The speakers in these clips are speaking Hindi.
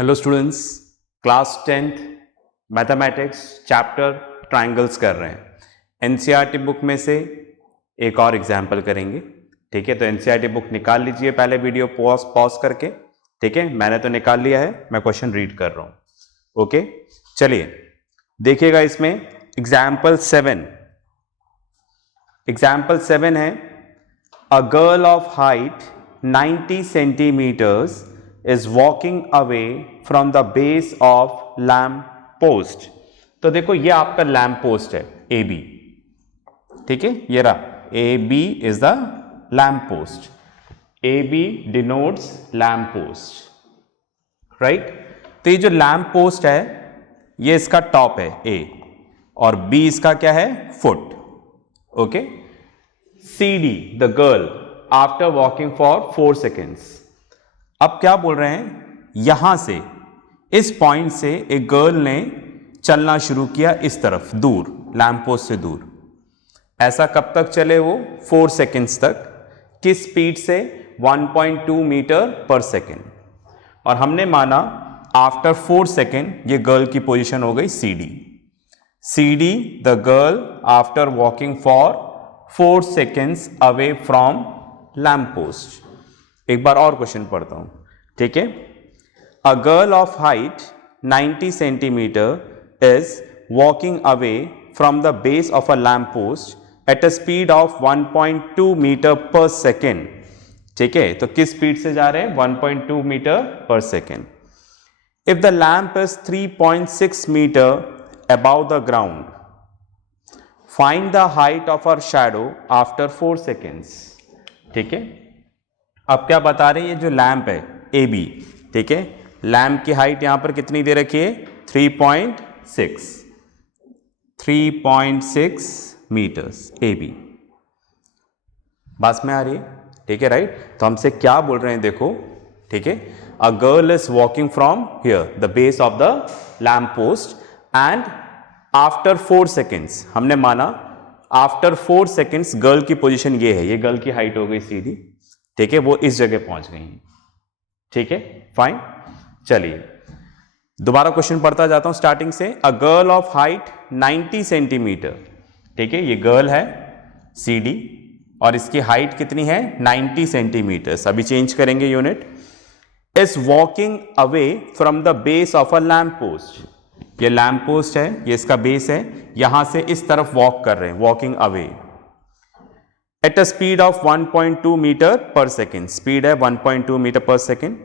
Hello students, class 10th mathematics chapter triangles कर रहे हैं। एनसीईआरटी बुक में से एक और एग्जाम्पल करेंगे। ठीक है, तो एनसीईआरटी बुक निकाल लीजिए, पहले वीडियो पॉज करके। ठीक है, मैंने तो निकाल लिया है, मैं क्वेश्चन रीड कर रहा हूं। ओके, चलिए देखिएगा इसमें एग्जाम्पल 7। एग्जाम्पल 7 है, a girl of height 90 centimetres is walking away from the base of lamp post। तो देखो ये आपका लैम्प पोस्ट है ए बी। ठीक है, ये रहा A B is the lamp post. A B denotes lamp post, right. तो ये जो लैम्प पोस्ट है ये इसका टॉप है ए, और बी इसका क्या है, foot. Okay, C D the girl after walking for 4 seconds. अब क्या बोल रहे हैं, यहां से इस पॉइंट से एक गर्ल ने चलना शुरू किया इस तरफ, दूर, लैम्प पोस्ट से दूर। ऐसा कब तक चले वो, 4 सेकेंड्स तक। किस स्पीड से, 1.2 मीटर पर सेकेंड। और हमने माना आफ्टर 4 सेकेंड ये गर्ल की पोजीशन हो गई C D. C D the girl after walking for 4 seconds away from lamp post. एक बार और क्वेश्चन पढ़ता हूं, ठीक है। A girl of height 90 centimetre is walking away from the base of a lamp post at a speed of 1.2 metre per second. ठीक है, तो किस स्पीड से जा रहे हैं, 1.2 metre per second. If the lamp is 3.6 metre above the ground, find the height of our shadow after 4 seconds. ठीक है, अब क्या बता रहे हैं, ये जो लैंप है ए बी, ठीक है, लैंप की हाइट यहां पर कितनी दे रखी है, 3.6 मीटर्स ए बी। बात में आ रही है, ठीक है, राइट। तो हमसे क्या बोल रहे हैं, देखो, ठीक है, a girl is walking from here the base of the lamp post and after 4 seconds, हमने माना आफ्टर 4 सेकेंड्स गर्ल की पोजीशन ये है, ये गर्ल की हाइट हो गई सीधी। ठीक है, वो इस जगह पहुंच गई हैं। ठीक है, फाइन। चलिए दोबारा क्वेश्चन पढ़ता जाता हूं स्टार्टिंग से। अ गर्ल ऑफ हाइट 90 सेंटीमीटर, ठीक है, ये गर्ल है सी डी, और इसकी हाइट कितनी है, 90 सेंटीमीटर। अभी चेंज करेंगे unit. Is walking away from the base of a lamp post. ये लैम्प पोस्ट है, ये इसका बेस है, यहां से इस तरफ वॉक कर रहे हैं, walking away at a speed of 1.2 metre per second. Speed है 1.2 metre per second.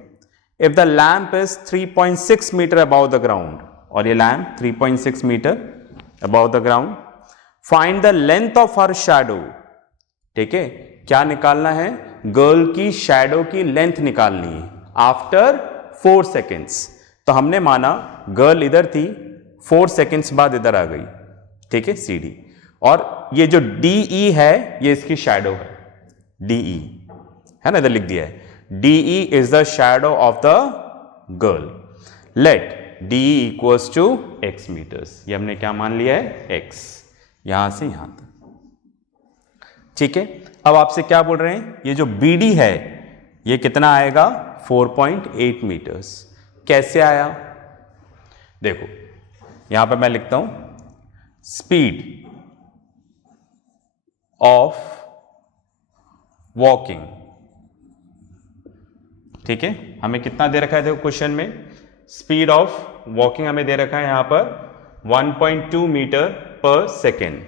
If the lamp is 3.6 metre above the ground, और ये lamp 3.6 metre above the ground, find the length of her shadow. ठीक है, क्या निकालना है, गर्ल की शैडो की लेंथ निकालनी है आफ्टर 4 सेकेंड्स। तो हमने माना गर्ल इधर थी, 4 सेकेंड्स बाद इधर आ गई। ठीक है, सी डी, और ये जो DE है ये इसकी शैडो है, DE है ना, इधर लिख दिया है, DE is the shadow of the girl. Let DE equals to x metres. ये हमने क्या मान लिया है, x, यहां से यहां तक। ठीक है, अब आपसे क्या बोल रहे हैं, ये जो BD है ये कितना आएगा, 4.8 मीटर्स। कैसे आया, देखो यहां पर मैं लिखता हूं, स्पीड ऑफ वॉकिंग। ठीक है, हमें कितना दे रखा है, देखो क्वेश्चन में स्पीड ऑफ वॉकिंग हमें दे रखा है यहां पर 1.2 metre per second.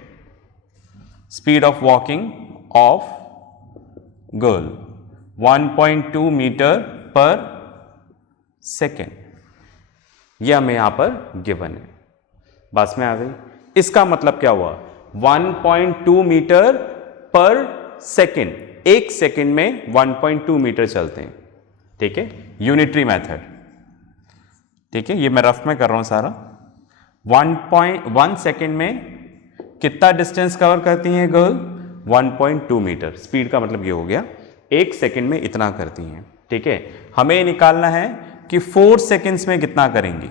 Speed of walking of girl 1.2 metre per second, यह हमें यहां पर गिवन है। बस में आ गई। इसका मतलब क्या हुआ, 1.2 मीटर पर सेकेंड, एक सेकेंड में 1.2 मीटर चलते हैं। ठीक है, यूनिटरी मेथड। ठीक है, ये मैं रफ में कर रहा हूं सारा। 1 सेकेंड में कितना डिस्टेंस कवर करती हैं गर्ल, 1.2 मीटर। स्पीड का मतलब ये हो गया, एक सेकेंड में इतना करती हैं। ठीक है, हमें निकालना है कि 4 सेकेंड्स में कितना करेंगी।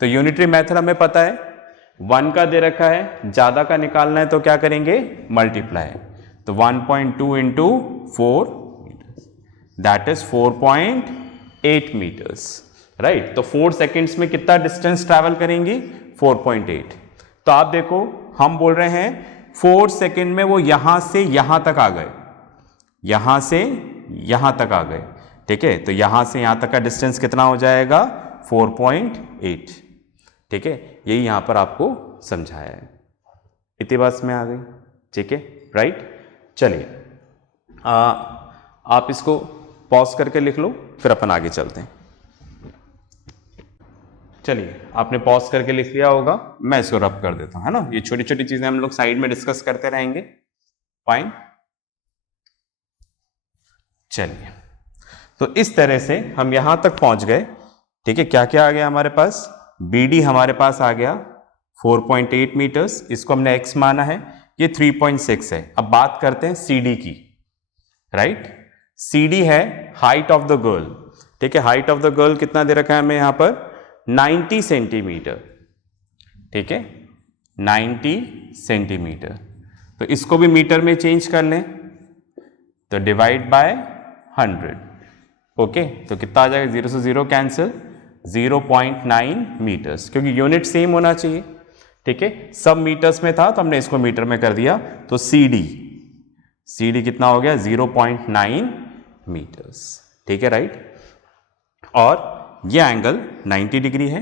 तो यूनिटरी मेथड हमें पता है, 1 का दे रखा है, ज्यादा का निकालना है तो क्या करेंगे, मल्टीप्लाई। तो 1.2 into 4 metres, that is 4.8 metres. Right. तो 4 सेकेंड्स में कितना डिस्टेंस ट्रैवल करेंगी? 4.8। तो आप देखो हम बोल रहे हैं 4 सेकेंड में वो यहां से यहां तक आ गए, यहां से यहां तक आ गए, ठीक है। तो यहां से यहां तक का डिस्टेंस कितना हो जाएगा? 4.8, ठीक है। यही यहां पर आपको समझाया है, इतनी बात में आ गई, ठीक है, राइट। चलिए आप इसको पॉज करके लिख लो, फिर अपन आगे चलते हैं। चलिए आपने पॉज करके लिख लिया होगा, मैं इसको रब कर देता हूं, है ना। ये छोटी छोटी चीजें हम लोग साइड में डिस्कस करते रहेंगे। फाइन। चलिए तो इस तरह से हम यहां तक पहुंच गए, ठीक है। क्या क्या आ गया हमारे पास? BD हमारे पास आ गया 4.8 मीटर्स, इसको हमने x माना है, ये 3.6 है। अब बात करते हैं CD की, राइट। CD है हाइट ऑफ द गर्ल, ठीक है। हाइट ऑफ द गर्ल कितना दे रखा है हमें यहां पर? 90 सेंटीमीटर, ठीक है, 90 सेंटीमीटर। तो इसको भी मीटर में चेंज कर लें, तो डिवाइड बाय 100, ओके। तो कितना आ जाएगा? 0 से 0 कैंसिल, 0.9 मीटर्स, क्योंकि यूनिट सेम होना चाहिए, ठीक है। सब मीटर्स में था तो हमने इसको मीटर में कर दिया। तो CD कितना हो गया? 0.9 मीटर्स, ठीक है, राइट। और ये एंगल 90 डिग्री है,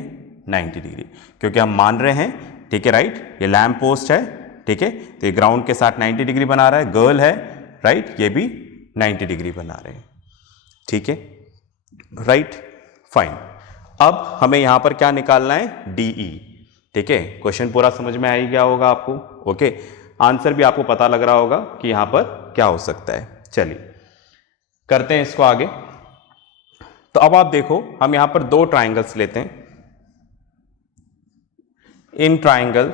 90 डिग्री, क्योंकि हम मान रहे हैं, ठीक है, राइट। ये लैंप पोस्ट है, ठीक है, तो ये ग्राउंड के साथ 90 डिग्री बना रहा है, गर्ल है, राइट, ये भी 90 डिग्री बना रहे हैं, ठीक है, राइट, फाइन। अब हमें यहां पर क्या निकालना है? DE, ठीक है। क्वेश्चन पूरा समझ में आ ही गया होगा आपको, ओके। आंसर भी आपको पता लग रहा होगा कि यहां पर क्या हो सकता है। चलिए करते हैं इसको आगे। तो अब आप देखो हम यहां पर दो ट्राइंगल्स लेते हैं। In triangle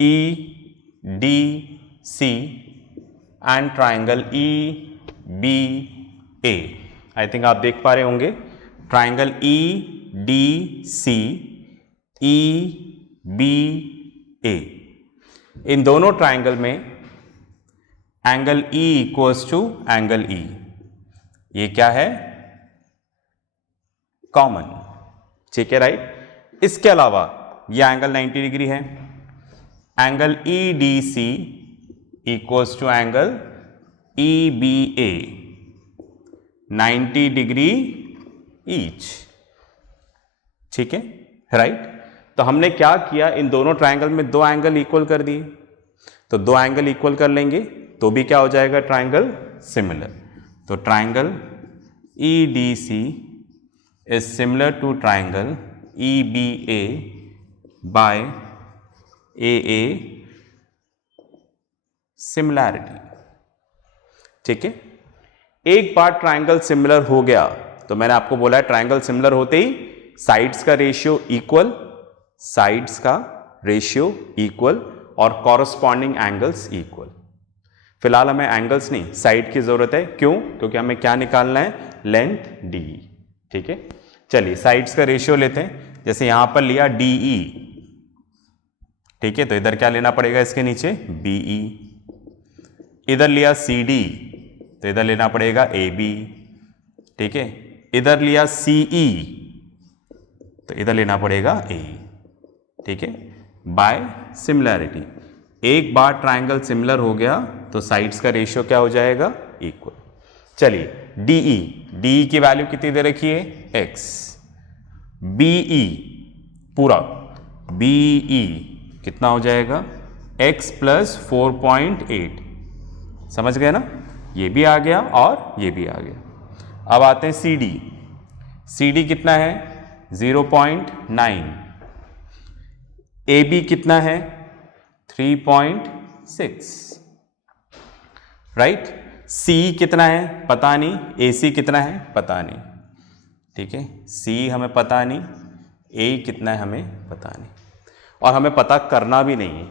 EDC and triangle EBA, I think आप देख पा रहे होंगे। ट्राइंगल EDC EBA, इन दोनों ट्राइंगल में angle E equals to angle E, ये क्या है? कॉमन, ठीक है, राइट। इसके अलावा ये एंगल 90 डिग्री है, angle EDC equals to angle EBA, 90 degree each, ठीक है, राइट। तो हमने क्या किया? इन दोनों ट्राइंगल में दो एंगल इक्वल कर दिए, तो दो एंगल इक्वल कर लेंगे तो भी क्या हो जाएगा? Triangle similar. तो triangle EDC is similar to triangle EBA by AA similarity, ठीक है। एक बार ट्राइंगल सिमिलर हो गया तो मैंने आपको बोला है ट्राइंगल सिमिलर होते ही साइड्स का रेशियो इक्वल, साइड्स का रेशियो इक्वल और कॉरस्पॉन्डिंग एंगल्स इक्वल। फिलहाल हमें एंगल्स नहीं, साइड की जरूरत है। क्यों? क्योंकि हमें क्या निकालना है? लेंथ DE, ठीक है। चलिए साइड्स का रेशियो लेते हैं। जैसे यहां पर लिया DE, ठीक है, तो इधर क्या लेना पड़ेगा? इसके नीचे BE। इधर लिया CD, तो इधर लेना पड़ेगा AB, ठीक है। इधर लिया CE, तो इधर लेना पड़ेगा AE, ठीक है, बाय सिमिलैरिटी। एक बार ट्राइंगल सिमिलर हो गया तो साइड्स का रेशियो क्या हो जाएगा? इक्वल। चलिए DE की वैल्यू कितनी दे रखी है? X। BE पूरा BE कितना हो जाएगा? X प्लस 4.8, समझ गए ना? ये भी आ गया और ये भी आ गया। अब आते हैं CD कितना है? 0.9। AB कितना है? 3.6, राइट। C कितना है? पता नहीं। AC कितना है? पता नहीं, ठीक है। C हमें पता नहीं, A कितना है हमें पता नहीं, और हमें पता करना भी नहीं है,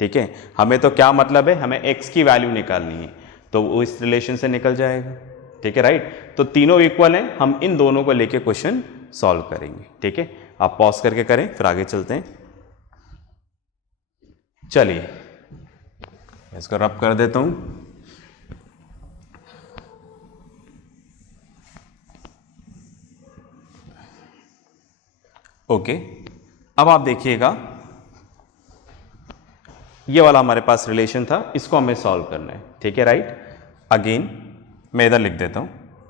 ठीक है। हमें तो क्या मतलब है? हमें X की वैल्यू निकालनी है, तो वो इस रिलेशन से निकल जाएगा, ठीक है, राइट। तो तीनों इक्वल हैं, हम इन दोनों को लेके क्वेश्चन सॉल्व करेंगे, ठीक है। आप पॉज करके करें, फिर आगे चलते हैं। चलिए इसको रब कर देता हूं। ओके, अब आप देखिएगा ये वाला हमारे पास रिलेशन था, इसको हमें सॉल्व करना है, ठीक है राइट। अगेन मैं इधर लिख देता हूं,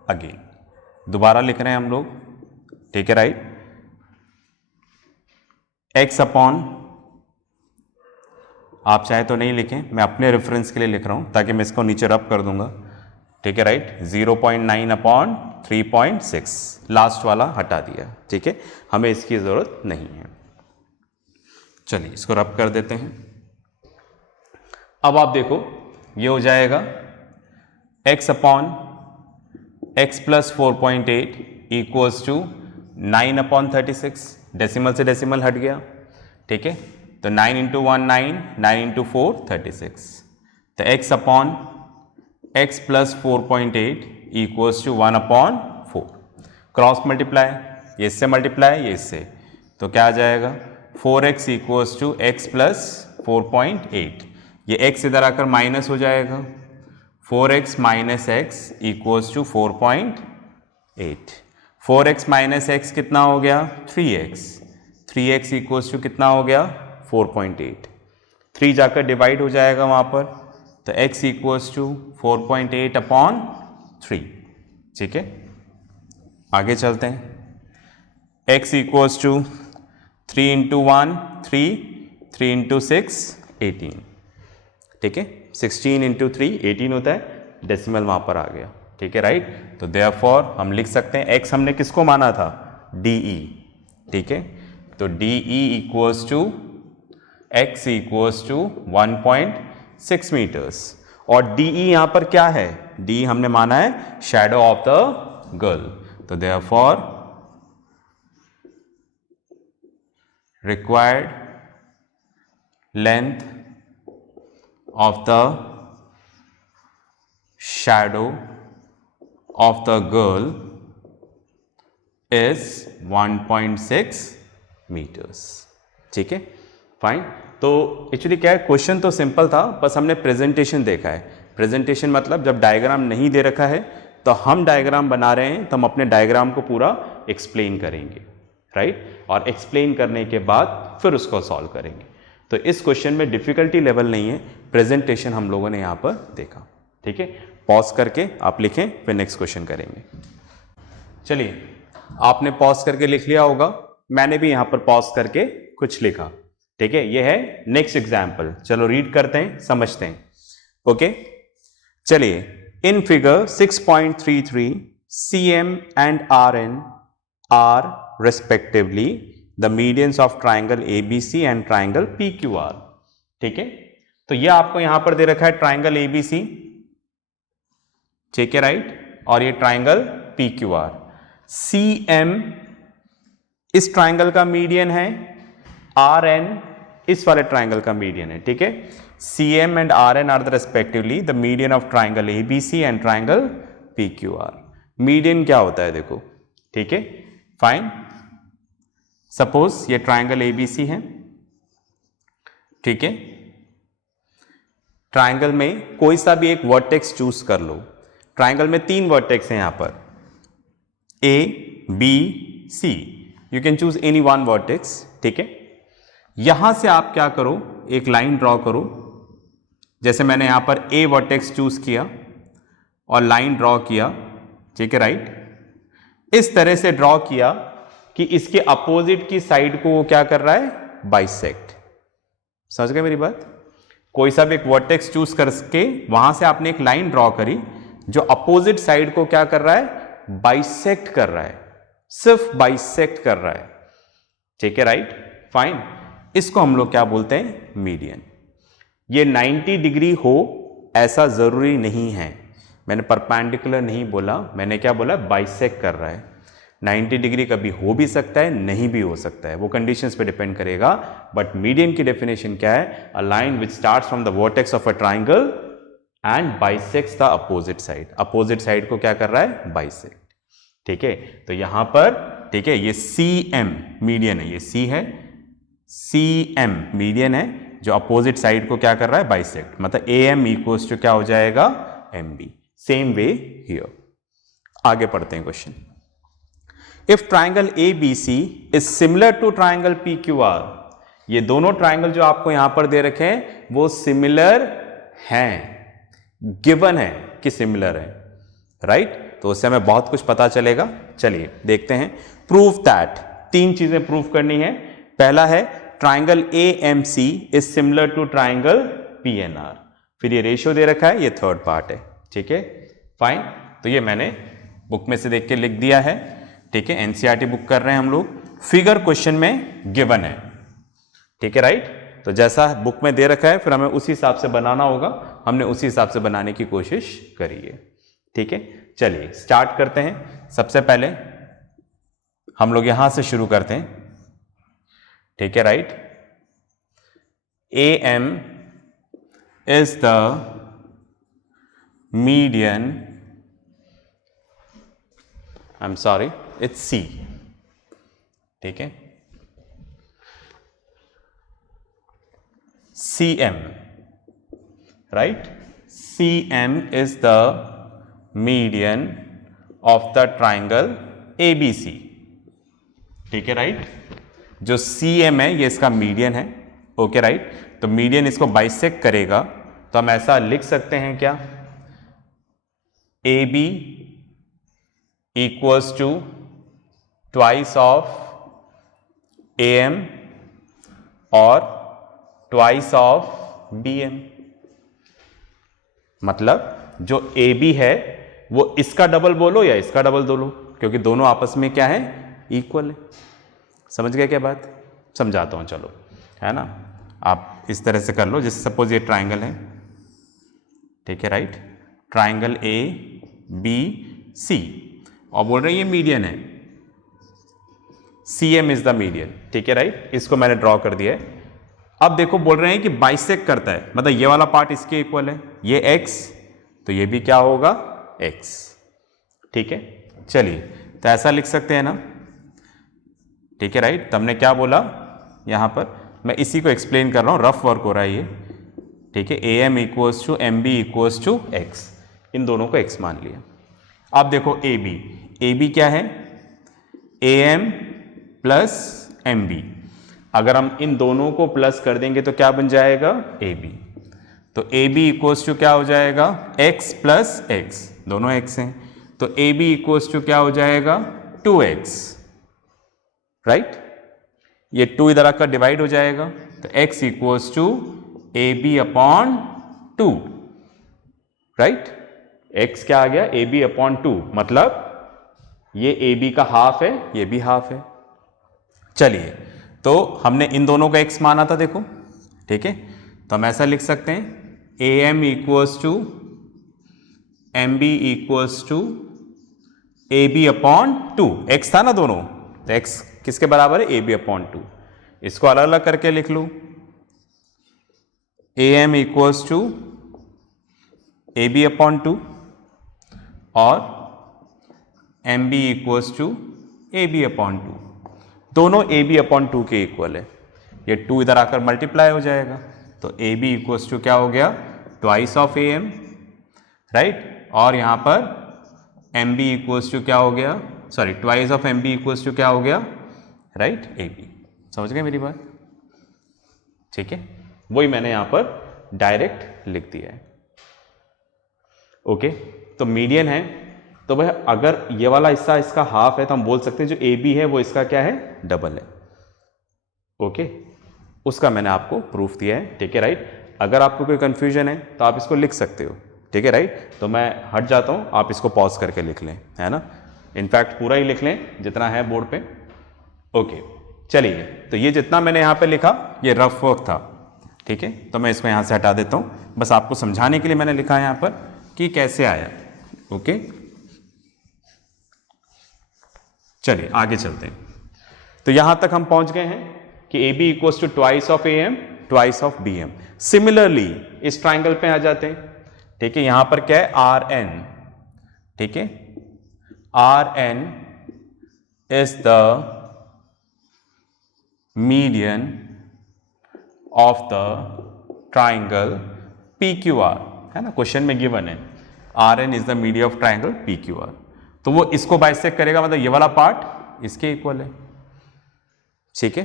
अगेन दोबारा लिख रहे हैं हम लोग, ठीक है राइट। x अपॉन, आप चाहे तो नहीं लिखें, मैं अपने रेफरेंस के लिए लिख रहा हूं ताकि मैं इसको नीचे रब कर दूंगा, ठीक है राइट। 0.9 अपॉन 3.6, लास्ट वाला हटा दिया, ठीक है, हमें इसकी जरूरत नहीं है। चलिए इसको रब कर देते हैं। अब आप देखो ये हो जाएगा x upon x plus 4.8 equals to 9 upon 36, decimal से डेसिमल हट गया, ठीक है। तो 9 इंटू 1 9, 9 इंटू 4 36, तो x upon x plus 4.8 equals to 1 upon 4, cross multiply, ये इससे मल्टीप्लाई ये इससे, तो क्या आ जाएगा 4x equals to x plus 4.8, ये x इधर आकर माइनस हो जाएगा, 4x minus x equals to 4.8, 4x minus x कितना हो गया 3x, 3x इक्वल्स टू कितना हो गया 4.8, 3 जाकर डिवाइड हो जाएगा वहाँ पर, तो x इक्वल्स टू 4.8 अपॉन 3, ठीक है। आगे चलते हैं, x equals to 3 into 1 3, 3 into 6 18, ठीक है, 16 इंटू 3 18 होता है, डेसिमल वहाँ पर आ गया, ठीक है राइट। तो देयरफॉर हम लिख सकते हैं x हमने किसको माना था DE, ठीक है, तो DE equals to x equals to 1.6 metres, और DE यहाँ पर क्या है, DE हमने माना है शैडो ऑफ द गर्ल, तो therefore required length of the shadow of the girl is 1.6 meters, ठीक है फाइन। तो एक्चुअली क्या है, क्वेश्चन तो सिंपल था, बस हमने प्रेजेंटेशन देखा है। प्रेजेंटेशन मतलब जब डायग्राम नहीं दे रखा है तो हम डायग्राम बना रहे हैं, तो हम अपने डायग्राम को पूरा एक्सप्लेन करेंगे, राइट, और एक्सप्लेन करने के बाद फिर उसको सॉल्व करेंगे। तो इस क्वेश्चन में डिफिकल्टी लेवल नहीं है, प्रेजेंटेशन हम लोगों ने यहाँ पर देखा, ठीक है। पॉज करके आप लिखें, फिर नेक्स्ट क्वेश्चन करेंगे। चलिए आपने पॉज करके लिख लिया होगा, मैंने भी यहाँ पर पॉज करके कुछ लिखा, ठीक है। ये है नेक्स्ट एग्जाम्पल, चलो रीड करते हैं, समझते हैं, ओके। चलिए, in figure 6.33 CM and RN are respectively the medians of triangle ABC and triangle PQR, ठीक है। तो ये आपको यहां पर दे रखा है ट्राइंगल ABC, ठीक है राइट, और ये ट्राइंगल PQR। CM इस ट्राइंगल का मीडियन है, RN इस वाले ट्राइंगल का मीडियन है, ठीक है। CM and RN are the respectively the median of triangle ABC and triangle PQR। Median क्या होता है देखो, ठीक है फाइन। सपोज ये ट्राइंगल ABC है, ठीक है, ट्राइंगल में कोई सा भी एक वर्टेक्स चूज कर लो। ट्राइंगल में 3 वर्टेक्स हैं यहां पर, A B C, you can choose any one vertex, ठीक है। यहां से आप क्या करो, एक लाइन ड्रॉ करो, जैसे मैंने यहां पर A वर्टेक्स चूज किया और लाइन ड्रॉ किया, ठीक है राइट। इस तरह से ड्रॉ किया कि इसके अपोजिट की साइड को वो क्या कर रहा है, बाइसेक्ट। समझ गए मेरी बात। कोई सा भी एक वर्टेक्स चूज करके वहां से आपने एक लाइन ड्रॉ करी जो अपोजिट साइड को क्या कर रहा है, बाइसेक्ट कर रहा है, सिर्फ बाइसेक्ट कर रहा है, ठीक है राइट फाइन। इसको हम लोग क्या बोलते हैं, मीडियन। ये 90 डिग्री हो ऐसा जरूरी नहीं है, मैंने परपेंडिकुलर नहीं बोला, मैंने क्या बोला, बाइसेक्ट कर रहा है। 90 डिग्री कभी हो भी सकता है, नहीं भी हो सकता है, वो कंडीशंस पे डिपेंड करेगा। बट मीडियन की डेफिनेशन क्या है, a line which starts from the vertex of a triangle and bisects the opposite side. Opposite side को क्या कर रहा है, बाइसेक्ट, ठीक है। तो यहां पर ठीक है, ये CM मीडियन है, ये C है, CM मीडियन है जो अपोजिट साइड को क्या कर रहा है, बाइसेक्ट, मतलब AM इक्वल्स टू क्या हो जाएगा, MB। Same way here. आगे पढ़ते हैं question. If triangle A B C is similar to triangle P Q R, ये दोनों ट्राइंगल जो आपको यहां पर दे रखे हैं वो सिमिलर हैं, गिवन है कि सिमिलर है, राइट? तो उससे हमें बहुत कुछ पता चलेगा। चलिए देखते हैं। प्रूव दैट, 3 चीजें प्रूव करनी है। पहला है triangle A M C is similar to triangle P N R, फिर ये रेशियो दे रखा है, ये थर्ड पार्ट है, ठीक है, फाइन। तो ये मैंने बुक में से देख के लिख दिया है, ठीक है, एनसीईआरटी बुक कर रहे हैं हम लोग। फिगर क्वेश्चन में गिवन है, ठीक है, राइट? तो जैसा बुक में दे रखा है फिर हमें उसी हिसाब से बनाना होगा, हमने उसी हिसाब से बनाने की कोशिश करी है, ठीक है। चलिए स्टार्ट करते हैं। सबसे पहले हम लोग यहां से शुरू करते हैं, ठीक है, right? A M is the median, I am sorry it's C, ठीक है, CM, right? CM is the median of the triangle ABC, ठीक है, राइट? जो CM है ये इसका मीडियन है, ओके, राइट? तो मीडियन इसको बाइसेक्ट करेगा, तो हम ऐसा लिख सकते हैं क्या? AB equals to twice of AM और ट्वाइस ऑफ BM। मतलब जो AB है वो इसका डबल बोलो या इसका डबल बोलो, क्योंकि दोनों आपस में क्या है, इक्वल है। समझ गए क्या बात? समझाता हूं, चलो, है ना? आप इस तरह से कर लो, जैसे सपोज ये ट्राइंगल है, ठीक है, राइट? ट्राइंगल ABC और बोल रहे हैं ये मीडियन है, CM इज द मीडियन, ठीक है, राइट? इसको मैंने ड्रॉ कर दिया है। अब देखो बोल रहे हैं कि बाइसेक्ट करता है, मतलब ये वाला पार्ट इसके इक्वल है, ये x, तो ये भी क्या होगा, x, ठीक है। चलिए तो ऐसा लिख सकते हैं ना, ठीक है, राइट? तो हमने क्या बोला यहां पर, मैं इसी को एक्सप्लेन कर रहा हूं, रफ वर्क हो रहा है ये, ठीक है। AM equals to MB equals to x, इन दोनों को x मान लिया। अब देखो AB क्या है, AM प्लस MB, अगर हम इन दोनों को प्लस कर देंगे तो क्या बन जाएगा, AB। तो AB इक्वल्स टू क्या हो जाएगा, x प्लस x, दोनों x हैं, तो AB इक्वल्स टू क्या हो जाएगा, 2x, राइट? ये 2 इधर आकर डिवाइड हो जाएगा, तो x equals to AB upon 2, right? x क्या आ गया, AB अपॉन 2, मतलब ये AB का हाफ है, ये भी हाफ है। चलिए तो हमने इन दोनों का x माना था, देखो, ठीक है, तो हम ऐसा लिख सकते हैं AM equals to MB equals to AB upon 2, x था ना दोनों, तो x किसके बराबर है, AB अपॉन 2। इसको अलग अलग करके लिख लूं, AM equals to AB upon 2 और MB equals to AB upon 2, दोनों AB अपॉन 2 के इक्वल है। ये 2 इधर आकर मल्टीप्लाई हो जाएगा, तो AB इक्वल्स टू क्या हो गया, ट्वाइस ऑफ AM, राइट? और यहां पर MB इक्वल्स टू क्या हो गया, sorry, twice of MB equals to क्या हो गया, राइट, AB। समझ गए मेरी बात? ठीक है, वही मैंने यहां पर डायरेक्ट लिख दिया है, ओके। तो मीडियन है, तो भाई अगर ये वाला हिस्सा इसका हाफ है तो हम बोल सकते हैं जो AB है वो इसका क्या है, डबल है, ओके। उसका मैंने आपको प्रूफ दिया है, ठीक है, राइट? अगर आपको कोई कंफ्यूजन है तो आप इसको लिख सकते हो, ठीक है, राइट? तो मैं हट जाता हूं, आप इसको पॉज करके लिख लें, है ना? इनफैक्ट पूरा ही लिख लें जितना है बोर्ड पे, ओके। चलिए तो ये जितना मैंने यहां पे लिखा ये रफ वर्क था, ठीक है, तो मैं इसको यहां से हटा देता हूं, बस आपको समझाने के लिए मैंने लिखा है यहां पर कि कैसे आया, ओके। चलिए आगे चलते हैं। तो यहां तक हम पहुंच गए हैं कि AB equals to twice of AM twice of BM। Similarly इस ट्राइंगल पे आ जाते हैं, ठीक है, यहां पर क्या है, RN, ठीक है, RN is the median of the triangle PQR, है ना, क्वेश्चन में गिवन है RN is the median of triangle PQR। तो वो इसको बाइसेक्ट करेगा, मतलब ये वाला पार्ट इसके इक्वल है, ठीक है,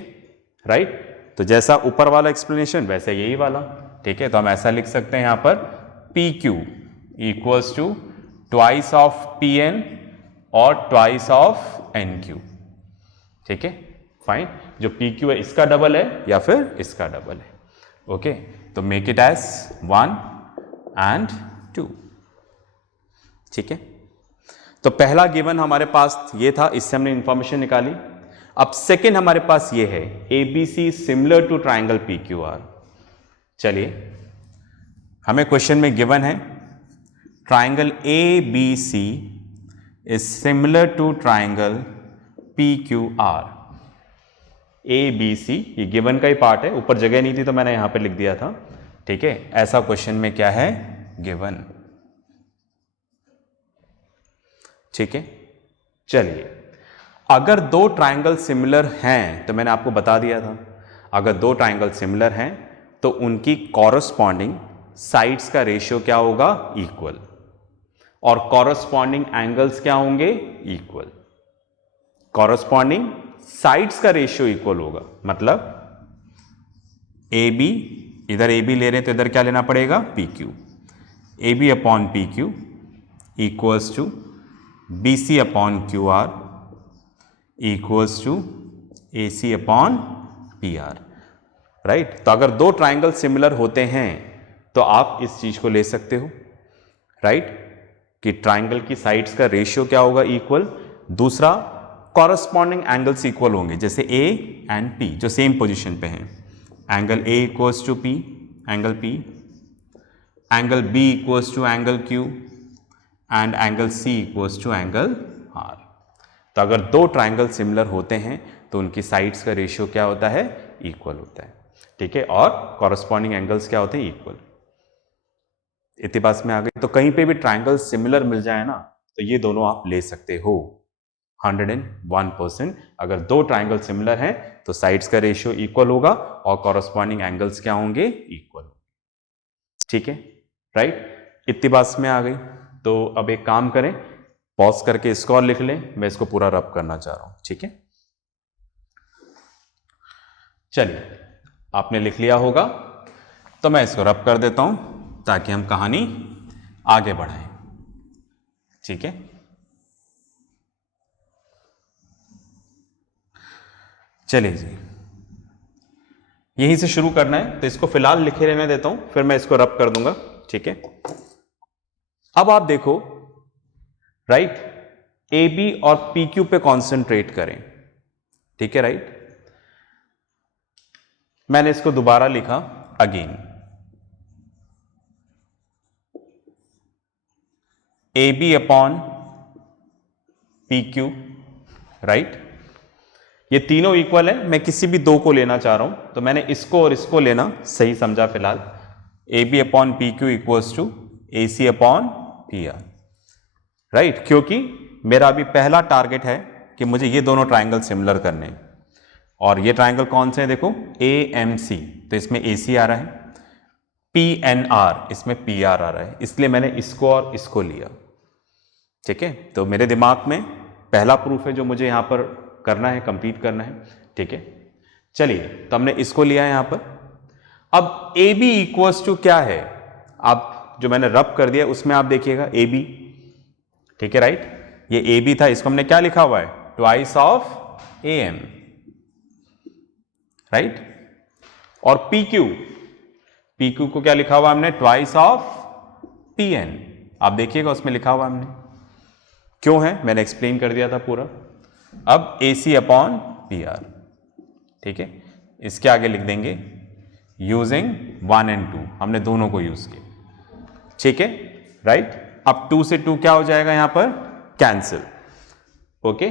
राइट। तो जैसा ऊपर वाला एक्सप्लेनेशन वैसे यही वाला, ठीक है। तो हम ऐसा लिख सकते हैं यहां पर P Q equals to twice of P N और ट्वाइस ऑफ एन क्यू, ठीक है, फाइन। जो पी क्यू है इसका डबल है या फिर इसका डबल है, ओके। तो मेक इट एज 1 एंड 2, ठीक है। तो पहला गिवन हमारे पास ये था, इससे हमने इंफॉर्मेशन निकाली। अब सेकेंड हमारे पास ये है A B C similar to triangle P Q R. चलिए, हमें क्वेश्चन में गिवन है triangle A B C is similar to triangle P Q R. A B C ये गिवन का ही पार्ट है, ऊपर जगह नहीं थी तो मैंने यहां पे लिख दिया था, ठीक है। ऐसा क्वेश्चन में क्या है, गिवन, ठीक है। चलिए, अगर दो ट्राइंगल सिमिलर हैं, तो मैंने आपको बता दिया था अगर दो ट्राइंगल सिमिलर हैं तो उनकी कॉरस्पॉन्डिंग साइड्स का रेशियो क्या होगा, इक्वल, और कॉरस्पॉन्डिंग एंगल्स क्या होंगे, इक्वल। कॉरस्पॉन्डिंग साइड्स का रेशियो इक्वल होगा, मतलब ए बी, इधर ए बी ले रहे हैं तो इधर क्या लेना पड़ेगा, P Q. A B upon P Q equals to B C upon Q R equals to A C upon P R, right. तो अगर दो ट्राइंगल सिमिलर होते हैं तो आप इस चीज को ले सकते हो, राइट, कि ट्राइंगल की साइड्स का रेशियो क्या होगा, इक्वल। दूसरा, कॉरस्पॉन्डिंग एंगल्स इक्वल होंगे, जैसे ए एंड पी जो सेम पोजीशन पे हैं। Angle A equals to P, angle P, angle B equals to angle Q and angle C equals to angle R. तो अगर दो ट्राइंगल सिमिलर होते हैं तो उनकी साइड्स का रेशियो क्या होता है, इक्वल होता है, ठीक है, और कॉरस्पॉन्डिंग एंगल्स क्या होते हैं, इक्वल। इतनी बात में आ गई। तो कहीं पे भी ट्राइंगल सिमिलर मिल जाए ना तो ये दोनों आप ले सकते हो 101%। अगर दो ट्राइंगल सिमिलर हैं तो साइड्स का रेशियो इक्वल होगा और कॉरस्पॉन्डिंग एंगल्स क्या होंगे, इक्वल, ठीक है, राइट। इतनी बात में आ गई। तो अब एक काम करें, पॉज करके इसको और लिख लें, मैं इसको पूरा रब करना चाह रहा हूं, ठीक है। चलिए, आपने लिख लिया होगा तो मैं इसको रब कर देता हूं ताकि हम कहानी आगे बढ़ाएं, ठीक है। चलिए जी, यहीं से शुरू करना है तो इसको फिलहाल लिखे रहने देता हूं, फिर मैं इसको रब कर दूंगा, ठीक है। अब आप देखो, राइट, ए बी और पी क्यू पे कॉन्सेंट्रेट करें, ठीक है, राइट। मैंने इसको दोबारा लिखा again, A B upon P Q, right. ये तीनों इक्वल है, मैं किसी भी दो को लेना चाह रहा हूं तो मैंने इसको और इसको लेना सही समझा फिलहाल। A B upon P Q equals to A C upon P R, right, क्योंकि मेरा अभी पहला टारगेट है कि मुझे ये दोनों ट्राइंगल सिमिलर करने हैं। और ये ट्राइंगल कौन से हैं, देखो, ए एम सी, तो इसमें ए सी आ रहा है, पी एन आर, इसमें पी आर आ रहा है, इसलिए मैंने इसको और इसको लिया, ठीक है। तो मेरे दिमाग में पहला प्रूफ है जो मुझे यहां पर करना है, कंप्लीट करना है, ठीक है। चलिए, तो हमने इसको लिया है यहां पर। अब ए बी इक्वल्स टू क्या है, आप जो मैंने रब कर दिया उसमें आप देखिएगा ए बी, ठीक है, राइट। ये ए बी था, इसको हमने क्या लिखा हुआ है, twice of A M, right. और पी क्यू, पी क्यू को क्या लिखा हुआ हमने, ट्वाइस ऑफ पी एन। आप देखिएगा उसमें लिखा हुआ हमने, क्यों है मैंने एक्सप्लेन कर दिया था पूरा। अब ए सी अपॉन पी आर, ठीक है, इसके आगे लिख देंगे यूजिंग 1 एंड 2, हमने दोनों को यूज किया, ठीक है, राइट। अब 2 से 2 क्या हो जाएगा यहां पर, कैंसिल, ओके।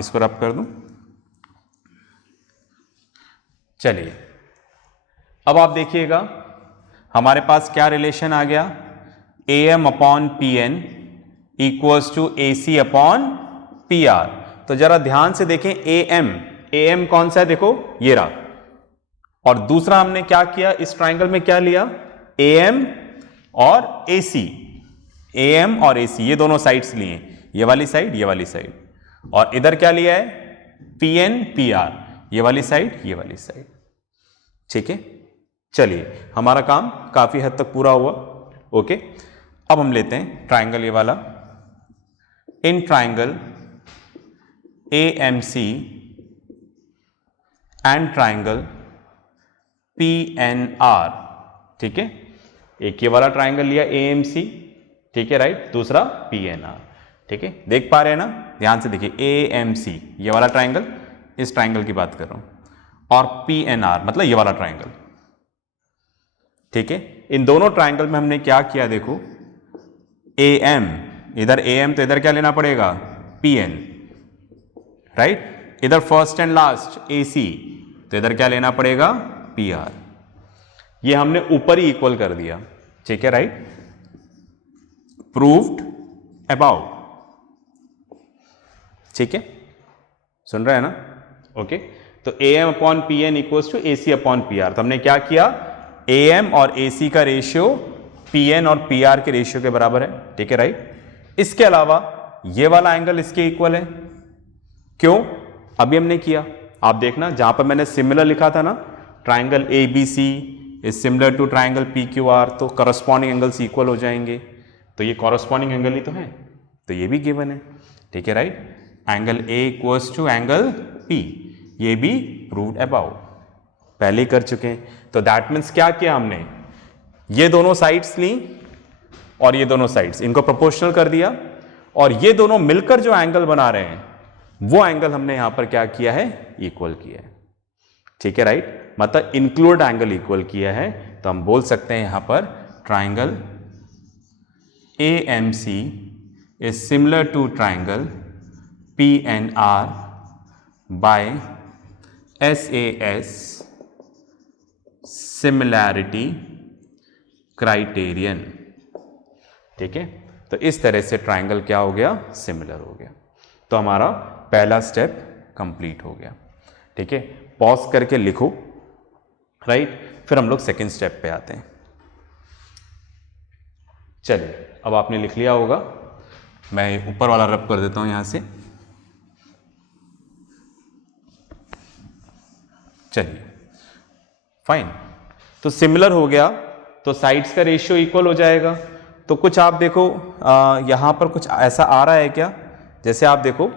इसको रब कर दूं। चलिए, अब आप देखिएगा हमारे पास क्या रिलेशन आ गया, A M upon P N equals to A C upon P R. तो जरा ध्यान से देखें, ए एम कौन सा है, देखो ये रहा, और दूसरा हमने क्या किया, इस ट्राइंगल में क्या लिया, ए एम और ए सी, ए एम और ए सी, ये दोनों साइड्स लिए, ये वाली साइड, ये वाली साइड। और इधर क्या लिया है, पी एन पी आर, ये वाली साइड ये वाली साइड। ठीक है, चलिए हमारा काम काफी हद तक पूरा हुआ। ओके, अब हम लेते हैं ट्राइंगल ये वाला। In triangle A M C and triangle P N R. ठीक है, एक ये वाला ट्राइंगल लिया ए एम सी, ठीक है राइट, दूसरा पी एन आर। ठीक है, देख पा रहे हैं ना, ध्यान से देखिए, ए एम सी ये वाला ट्राइंगल, इस ट्राइंगल की बात कर रहा हूं, और पी एन आर मतलब ये वाला ट्राइंगल। ठीक है, इन दोनों ट्राइंगल में हमने क्या किया, देखो ए एम, इधर ए एम तो इधर क्या लेना पड़ेगा, पी एन, राइट, इधर फर्स्ट एंड लास्ट ए सी तो इधर क्या लेना पड़ेगा, पी आर। ये हमने ऊपर ही इक्वल कर दिया। ठीक है राइट, प्रूव्ड अबाउट। ठीक है, सुन रहे हैं ना, ओके। तो A M upon P N equals to A C upon P R. तो हमने क्या किया, ए एम और ए सी का रेशियो पी एन और पी आर के रेशियो के बराबर है। ठीक है राइट, इसके अलावा ये वाला एंगल इसके इक्वल है। क्यों, अभी हमने किया, आप देखना जहां पर मैंने सिमिलर लिखा था ना, triangle A B C is similar to triangle P Q R, तो करस्पॉन्डिंग एंगल्स इक्वल हो जाएंगे। तो ये कॉरस्पॉन्डिंग एंगल ही तो है, तो ये भी गिवन है। ठीक है right, angle A equals to angle P, ये भी प्रूव्ड अबाउ, पहले ही कर चुके हैं। तो दैट मीन्स क्या किया हमने, ये दोनों साइड्स ली और ये दोनों साइड्स, इनको प्रोपोर्शनल कर दिया, और ये दोनों मिलकर जो एंगल बना रहे हैं वो एंगल हमने यहां पर क्या किया है, इक्वल किया है। ठीक है राइट, मतलब इंक्लूड एंगल इक्वल किया है। तो हम बोल सकते हैं यहां पर triangle A M C is similar to triangle P N R by S A S similarity criterion. ठीक है, तो इस तरह से ट्राइंगल क्या हो गया, सिमिलर हो गया। तो हमारा पहला स्टेप कंप्लीट हो गया। ठीक है, पॉज करके लिखो, राइट, फिर हम लोग सेकंड स्टेप पे आते हैं। चलिए, अब आपने लिख लिया होगा, मैं ऊपर वाला रब कर देता हूं यहां से। चलिए फाइन, तो सिमिलर हो गया, तो साइड्स का रेशियो इक्वल हो जाएगा। तो कुछ आप देखो, यहां पर कुछ ऐसा आ रहा है क्या, जैसे आप देखो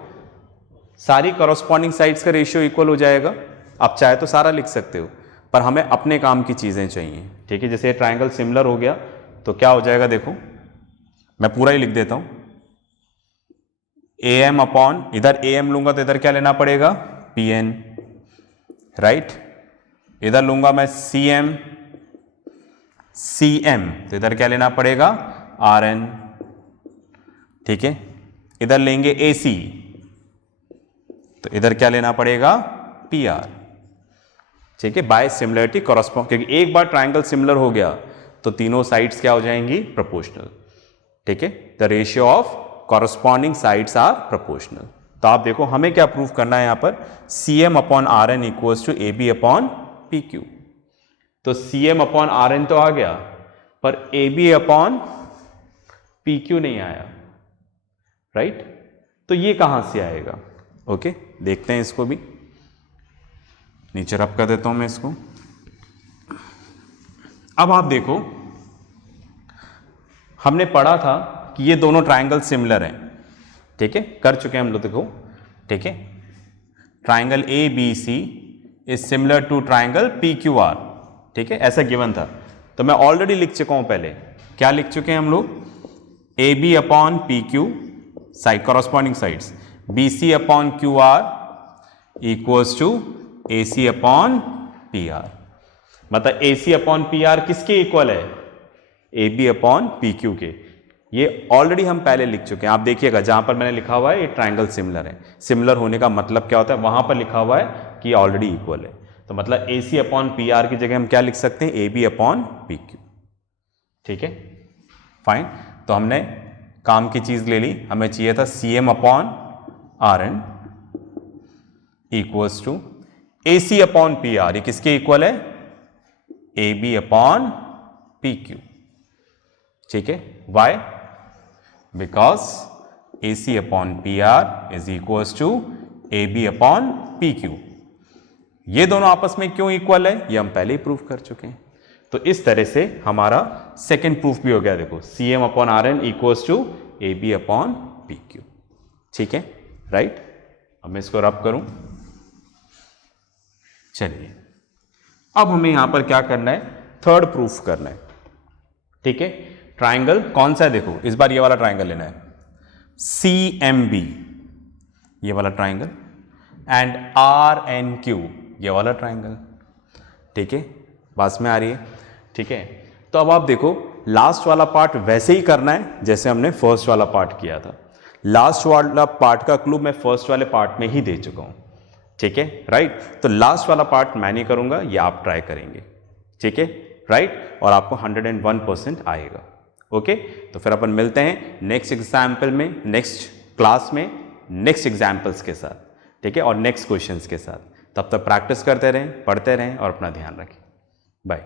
सारी कॉरस्पॉन्डिंग साइड्स का रेशियो इक्वल हो जाएगा। आप चाहे तो सारा लिख सकते हो, पर हमें अपने काम की चीजें चाहिए। ठीक है, जैसे ट्राइंगल सिमिलर हो गया तो क्या हो जाएगा, देखो मैं पूरा ही लिख देता हूं, ए एम अपॉन, इधर ए एम लूंगा तो इधर क्या लेना पड़ेगा, पी एन, राइट, इधर लूंगा मैं सी एम तो इधर क्या लेना पड़ेगा, आर एन। ठीक है, इधर लेंगे ए सी तो इधर क्या लेना पड़ेगा, पी आर। ठीक है, बाय सिमिलरिटी कॉरस्पॉन्ड, क्योंकि एक बार ट्राइंगल सिमिलर हो गया तो तीनों साइड्स क्या हो जाएंगी, प्रोपोर्शनल। ठीक है, the ratio of corresponding sides are proportional. तो आप देखो हमें क्या प्रूव करना है यहां पर, C M upon R N equals to A B upon P Q. तो C M upon R N तो आ गया, पर A B upon P Q नहीं आया, राइट। तो ये कहां से आएगा, ओके, देखते हैं इसको भी, नीचे रब कर देता हूं मैं इसको। अब आप देखो, हमने पढ़ा था कि ये दोनों ट्राइंगल सिमिलर हैं। ठीक है, कर चुके हैं हम लोग, देखो। ठीक है, triangle A B C is similar to triangle P Q R. ठीक है, ऐसा गिवन था, तो मैं ऑलरेडी लिख चुका हूं पहले। क्या लिख चुके हैं हम लोग, A B upon P Q side corresponding sides, B C upon Q R equals to A C upon P R. मतलब A C upon P R किसके इक्वल है, A B upon P Q के। ये ऑलरेडी हम पहले लिख चुके हैं। आप देखिएगा जहां पर मैंने लिखा हुआ है ये ट्राइंगल सिमिलर है, सिमिलर होने का मतलब क्या होता है, वहां पर लिखा हुआ है कि ऑलरेडी इक्वल है। तो मतलब A C upon P R की जगह हम क्या लिख सकते हैं, A B upon P Q. ठीक है, फाइन। तो हमने काम की चीज ले ली, हमें चाहिए था C M upon R N equals to A C upon P R. ये किसके इक्वल है, A B upon P Q. ठीक है, why, because AC upon PR is equals to AB upon PQ। ये दोनों आपस में क्यों इक्वल है, ये हम पहले ही प्रूव कर चुके हैं। तो इस तरह से हमारा सेकेंड प्रूफ भी हो गया। देखो CM upon RN equals to AB upon PQ। ठीक है, राइट। अब मैं इसको रब करूं। चलिए अब हमें यहां पर क्या करना है, थर्ड प्रूफ करना है। ठीक है, ट्राइंगल कौन सा है, देखो इस बार ये वाला ट्राइंगल लेना है, CMB ये वाला ट्राइंगल एंड RNQ ये वाला ट्राइंगल। ठीक है, बात में आ रही है। ठीक है, तो अब आप देखो लास्ट वाला पार्ट वैसे ही करना है जैसे हमने फर्स्ट वाला पार्ट किया था। लास्ट वाला पार्ट का क्लू मैं फर्स्ट वाले पार्ट में ही दे चुका हूं। ठीक है, राइट। तो लास्ट वाला पार्ट मैं नहीं करूंगा, ये आप ट्राई करेंगे। ठीक है, राइट, और आपको 101% आएगा। ओके, तो फिर अपन मिलते हैं नेक्स्ट एग्जाम्पल में, नेक्स्ट क्लास में, नेक्स्ट एग्जाम्पल्स के साथ। ठीक है, और नेक्स्ट क्वेश्चंस के साथ। तब तक प्रैक्टिस करते रहें, पढ़ते रहें और अपना ध्यान रखें। बाय।